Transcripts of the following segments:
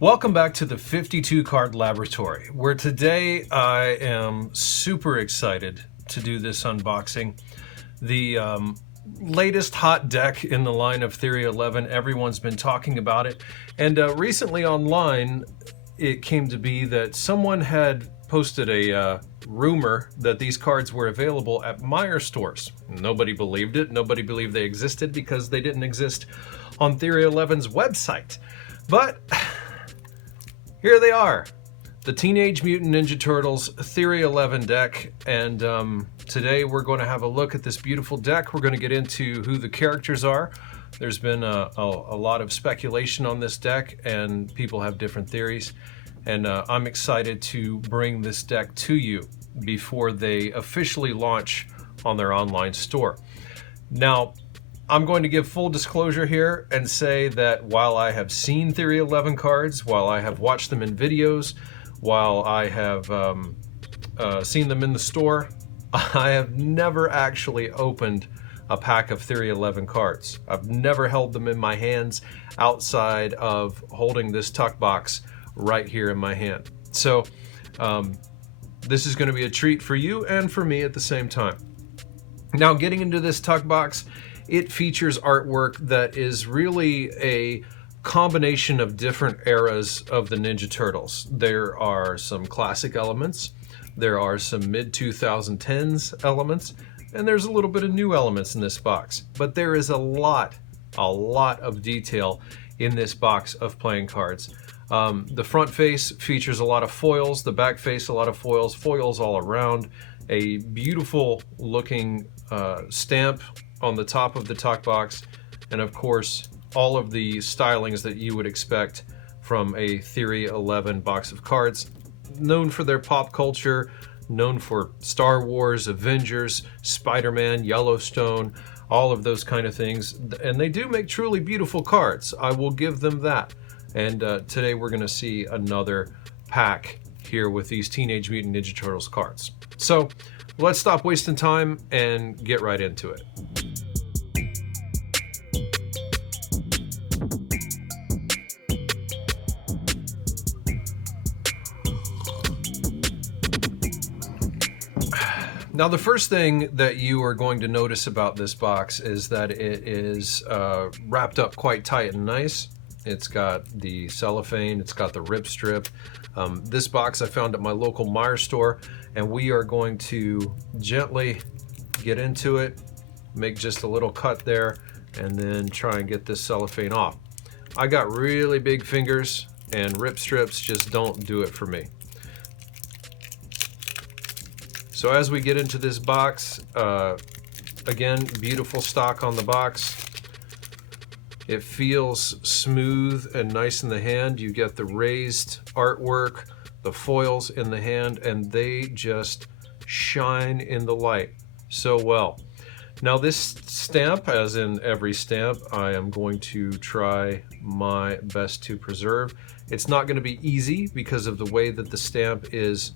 Welcome back to the 52 Card Laboratory, where today I am super excited to do this unboxing. The latest hot deck in the line of Theory 11, everyone's been talking about it. And recently online, it came to be that someone had posted a rumor that these cards were available at Meijer stores. Nobody believed it. Nobody believed they existed because they didn't exist on Theory 11's website. But here they are, the Teenage Mutant Ninja Turtles Theory 11 deck, and today we're going to have a look at this beautiful deck. We're going to get into who the characters are. There's been a lot of speculation on this deck, and people have different theories, and I'm excited to bring this deck to you before they officially launch on their online store. Now, I'm going to give full disclosure here and say that while I have seen Theory 11 cards, while I have watched them in videos, while I have seen them in the store, I have never actually opened a pack of Theory 11 cards. I've never held them in my hands outside of holding this tuck box right here in my hand. So this is going to be a treat for you and for me at the same time. Now, getting into this tuck box, it features artwork that is really a combination of different eras of the Ninja Turtles. There are some classic elements, there are some mid-2010s elements, and there's a little bit of new elements in this box. But there is a lot of detail in this box of playing cards. The front face features a lot of foils, the back face a lot of foils, foils all around, a beautiful looking stamp on the top of the tuck box, and of course all of the stylings that you would expect from a Theory 11 box of cards, known for their pop culture, known for Star Wars, Avengers, Spider-Man, Yellowstone, all of those kind of things, and they do make truly beautiful cards. I will give them that. And today we're going to see another pack here with these Teenage Mutant Ninja Turtles cards. So let's stop wasting time and get right into it. Now, the first thing that you are going to notice about this box is that it is wrapped up quite tight and nice. It's got the cellophane, it's got the rip strip. This box I found at my local Meijer store, and we are going to gently get into it, make just a little cut there, and then try and get this cellophane off. I got really big fingers, and rip strips just don't do it for me. So as we get into this box, again, beautiful stock on the box. It feels smooth and nice in the hand. You get the raised artwork, the foils in the hand, and they just shine in the light so well. Now this stamp, as in every stamp, I am going to try my best to preserve. It's not going to be easy because of the way that the stamp is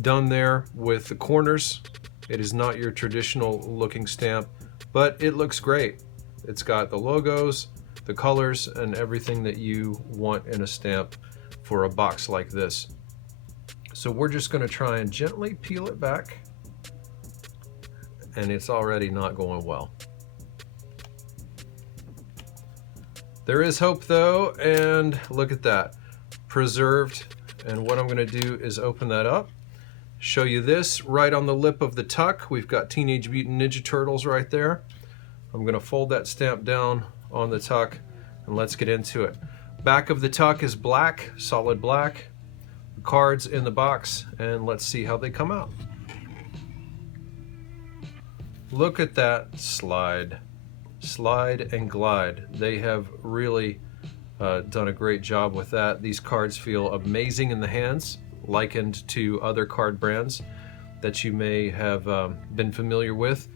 done there with the corners. It is not your traditional looking stamp, but it looks great. It's got the logos, the colors, and everything that you want in a stamp for a box like this. So we're just going to try and gently peel it back, and it's already not going well. There is hope though, and look at that, preserved. And what I'm going to do is open that up, show you this right on the lip of the tuck. We've got Teenage Mutant Ninja Turtles right there. I'm going to fold that stamp down on the tuck, and let's get into it. Back of the tuck is black, solid black. The cards in the box, and let's see how they come out. Look at that slide and glide. They have really done a great job with that. These cards feel amazing in the hands, likened to other card brands that you may have been familiar with.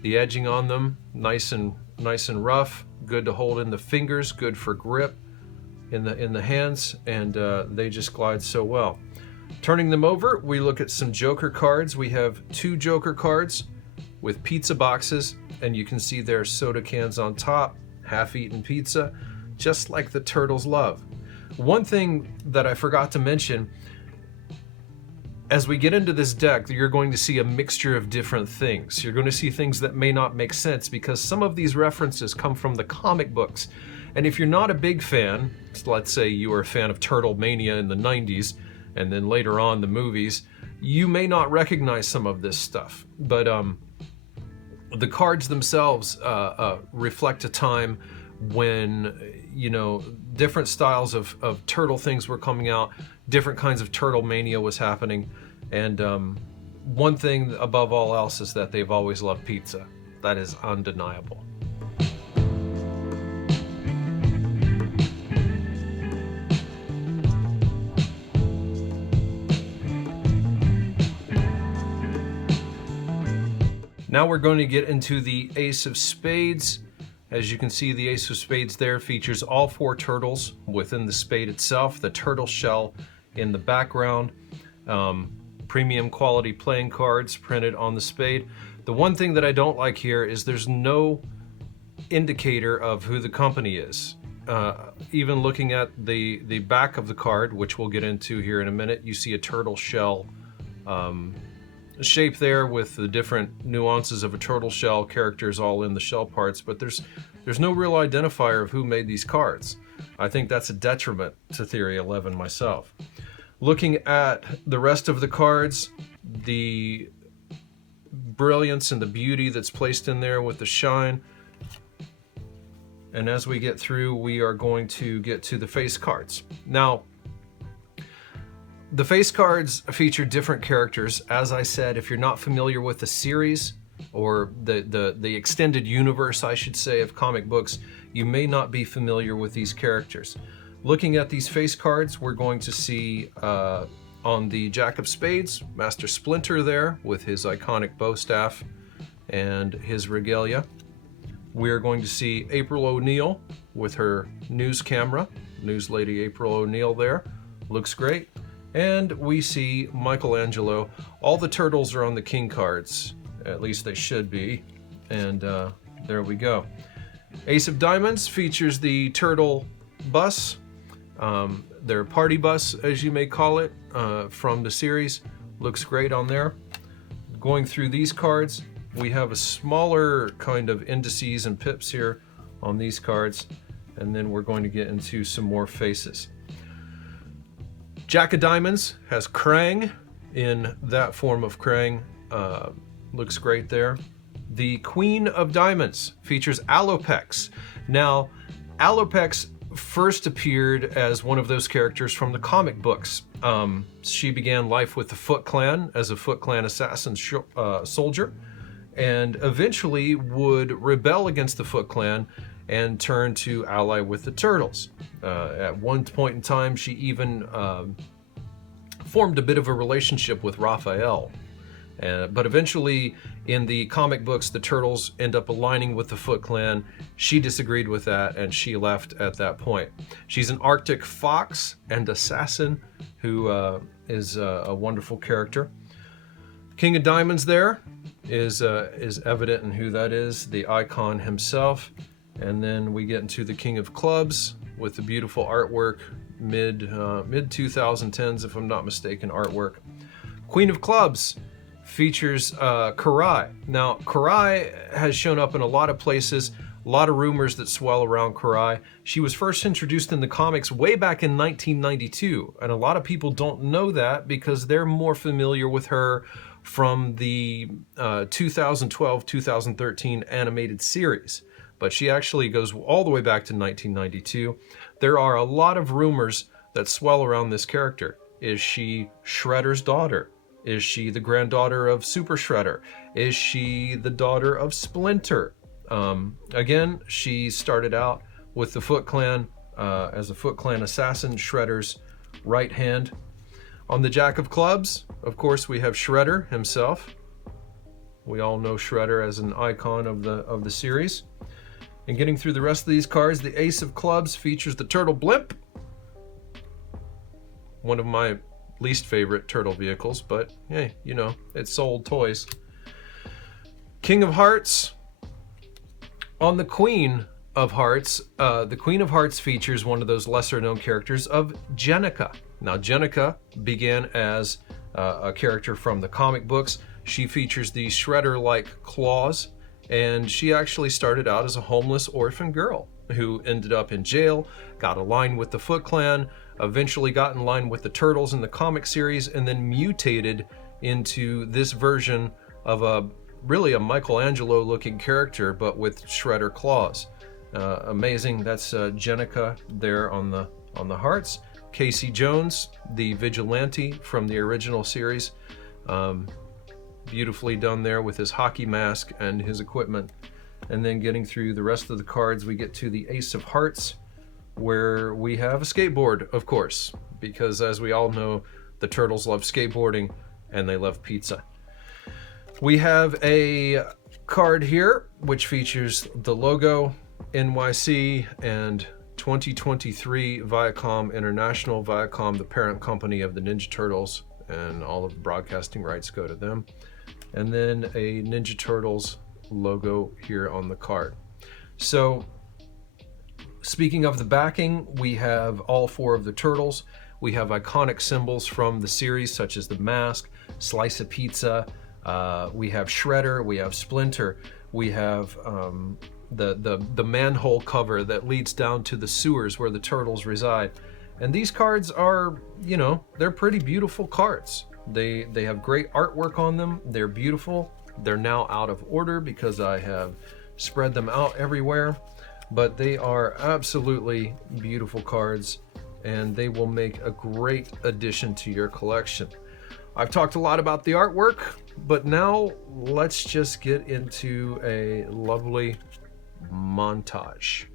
The edging on them, nice and rough, good to hold in the fingers, good for grip in the hands, and they just glide so well. Turning them over, we look at some Joker cards. We have two Joker cards with pizza boxes, and you can see their soda cans on top, half-eaten pizza, just like the Turtles love. One thing that I forgot to mention, as we get into this deck, you're going to see a mixture of different things. You're going to see things that may not make sense because some of these references come from the comic books. And if you're not a big fan, let's say you were a fan of Turtlemania in the 90s, and then later on the movies, you may not recognize some of this stuff. But the cards themselves reflect a time when, you know, different styles of turtle things were coming out, different kinds of Turtlemania was happening, and one thing above all else is that they've always loved pizza. That is undeniable. Now we're going to get into the Ace of Spades. As you can see, the Ace of Spades there features all 4 turtles within the spade itself, the turtle shell in the background, premium quality playing cards printed on the spade. The one thing that I don't like here is there's no indicator of who the company is. Even looking at the back of the card, which we'll get into here in a minute, you see a turtle shell shape there with the different nuances of a turtle shell, characters all in the shell parts, but there's no real identifier of who made these cards. I think that's a detriment to Theory 11 myself. Looking at the rest of the cards, the brilliance and the beauty that's placed in there with the shine. And as we get through, we are going to get to the face cards. Now, the face cards feature different characters. As I said, if you're not familiar with the series, or the extended universe, I should say, of comic books, you may not be familiar with these characters. Looking at these face cards, we're going to see on the Jack of Spades, Master Splinter there with his iconic bow staff and his regalia. We're going to see April O'Neil with her news camera, News Lady April O'Neil there, looks great. And we see Michelangelo. All the turtles are on the king cards, at least they should be, and there we go. Ace of Diamonds features the turtle bus, their party bus as you may call it, from the series. Looks great on there. Going through these cards, we have a smaller kind of indices and pips here on these cards, and then we're going to get into some more faces. Jack of Diamonds has Krang in that form of Krang. Looks great there. The Queen of Diamonds features Alopex. Now, Alopex first appeared as one of those characters from the comic books. She began life with the Foot Clan as a Foot Clan assassin soldier, and eventually would rebel against the Foot Clan and turn to ally with the Turtles. At one point in time, she even formed a bit of a relationship with Raphael. But eventually, in the comic books, the Turtles end up aligning with the Foot Clan. She disagreed with that, and she left at that point. She's an Arctic fox and assassin who is a wonderful character. King of Diamonds there is evident in who that is, the icon himself. And then we get into the King of Clubs with the beautiful artwork, mid 2010s, if I'm not mistaken, artwork. Queen of Clubs features Karai. Now, Karai has shown up in a lot of places, a lot of rumors that swell around Karai. She was first introduced in the comics way back in 1992, and a lot of people don't know that because they're more familiar with her from the 2012-2013 animated series. But she actually goes all the way back to 1992. There are a lot of rumors that swell around this character. Is she Shredder's daughter? Is she the granddaughter of Super Shredder? Is she the daughter of Splinter? Again, she started out with the Foot Clan as a Foot Clan assassin, Shredder's right hand. On the Jack of Clubs, of course, we have Shredder himself. We all know Shredder as an icon of the series. And getting through the rest of these cards, the Ace of Clubs features the Turtle Blimp. One of my least favorite turtle vehicles, but hey, you know, it sold toys. King of Hearts. On the Queen, of Hearts, the Queen of Hearts features one of those lesser known characters of Jennika. Now, Jennika began as a character from the comic books. She features the Shredder-like claws, and she actually started out as a homeless orphan girl who ended up in jail, got aligned with the Foot Clan, eventually got in line with the Turtles in the comic series, and then mutated into this version of really a Michelangelo looking character, but with Shredder claws. Amazing. That's Jennika there on the Hearts. Casey Jones, the vigilante from the original series, beautifully done there with his hockey mask and his equipment. And then getting through the rest of the cards, we get to the Ace of Hearts, where we have a skateboard, of course, because as we all know, the Turtles love skateboarding and they love pizza. We have a card here which features the logo, NYC, and 2023 Viacom International. Viacom, the parent company of the Ninja Turtles, and all of the broadcasting rights go to them. And then a Ninja Turtles logo here on the card. So, speaking of the backing, we have all four of the Turtles. We have iconic symbols from the series, such as the mask, slice of pizza. We have Shredder. We have Splinter. We have the manhole cover that leads down to the sewers where the Turtles reside. And these cards are, you know, they're pretty beautiful cards. They have great artwork on them. They're beautiful. They're now out of order because I have spread them out everywhere. But they are absolutely beautiful cards, and they will make a great addition to your collection. I've talked a lot about the artwork, but now let's just get into a lovely montage.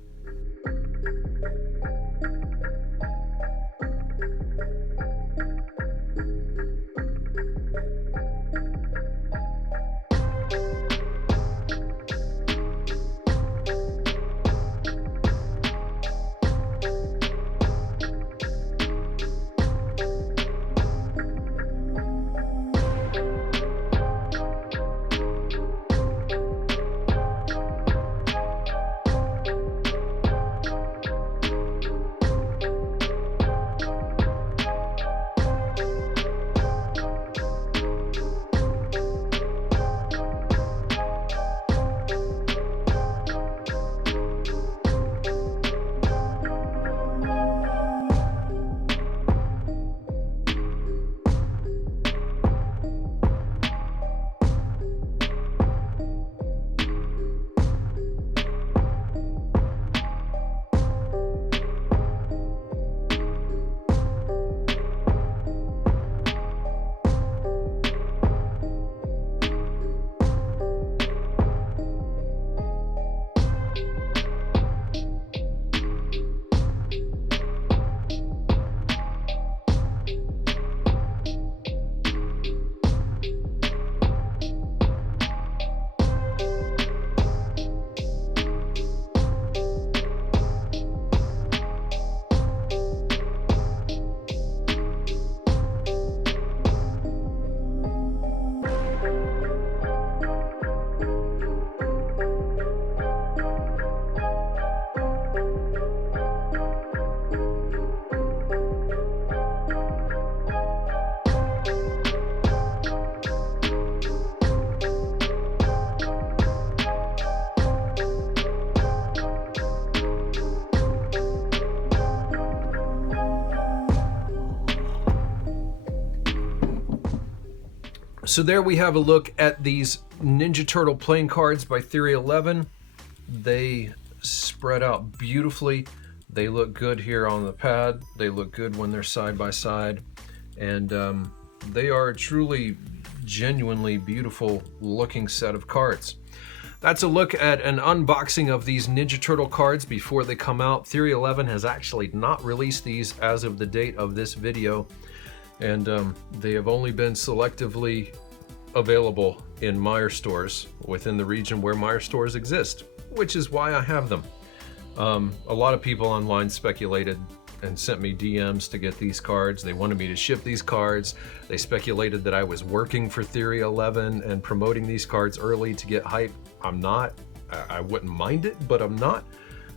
So there we have a look at these Ninja Turtle playing cards by Theory 11. They spread out beautifully. They look good here on the pad. They look good when they're side by side. And they are a truly, genuinely beautiful looking set of cards. That's a look at an unboxing of these Ninja Turtle cards before they come out. Theory 11 has actually not released these as of the date of this video. And they have only been selectively available in Meijer stores within the region where Meijer stores exist, which is why I have them. A lot of people online speculated and sent me DMs to get these cards. They wanted me to ship these cards. They speculated that I was working for Theory 11 and promoting these cards early to get hype. I'm not. I wouldn't mind it, but I'm not.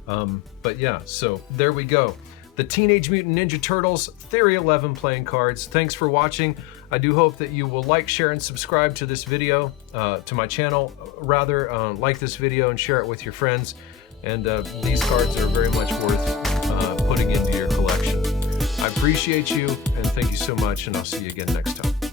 But yeah, so there we go. The Teenage Mutant Ninja Turtles Theory 11 playing cards. Thanks for watching. I do hope that you will like, share, and subscribe to this video, to my channel. Rather, like this video and share it with your friends. And these cards are very much worth putting into your collection. I appreciate you, and thank you so much, and I'll see you again next time.